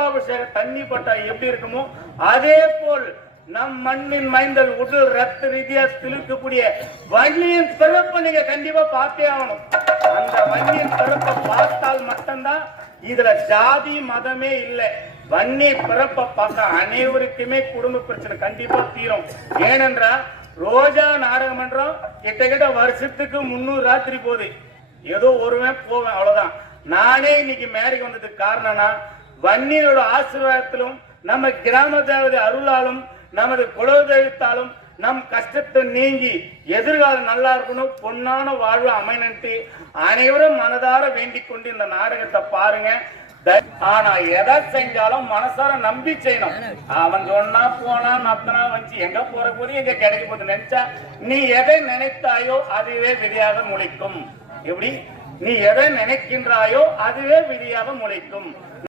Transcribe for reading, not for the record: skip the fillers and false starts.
கும்பாபிஷேக தண்ணி பட்டா எப்படி இருக்குமோ அதே போல் நம் மண்ணின் மைந்தல் உடல் ரத்த ரீதியா திழுக்கக்கூடிய வன்னியின் பிறப்பை நீங்க கண்டிப்பா பார்த்தே ஆகணும். அந்த வன்னியின் பிறப்பை பார்த்தால் மட்டும்தான் இதுல ஜாதி மதமே இல்லை. வன்னி பிறப்பை பார்த்தா அனைவருக்குமே குடும்ப பிரச்சனை கண்டிப்பா தீரும். ஏனென்றா ரோஜா நாடகம் என்றோம் கிட்டத்தட்ட வருஷத்துக்கு 300 ராத்திரி போகுது. ஏதோ ஒருவன் போவேன் அவ்வளவுதான். நானே இன்னைக்கு மேடைக்கு வந்ததுக்கு காரணம்னா வன்னியோட ஆசீர்வாதத்திலும் நம்ம கிராம தேவதை அருளாலும் நமது குலதெய்வத்தாலும் நம் கஷ்டத்தை நீங்கி எதிர்காலம் நல்லா இருக்கணும், பொன்னான வாழ்வு அமைனட்டு அனைவரும் மனதார வேண்டிக் கொண்டு இந்த நாடகத்தை பாருங்க. ஆனா எதை செஞ்சாலும் மனசார நம்பி செய்யணும். அவன் சொன்னா போனா நத்தனா வச்சு எங்க போற போது எங்க கிடைக்க போது நினைச்சா நீ எதை நினைத்தாயோ அதுவே விதியாக முளைக்கும். எப்படி நீ எதை நினைக்கின்றாயோ அதுவே விதியாக முளைக்கும்.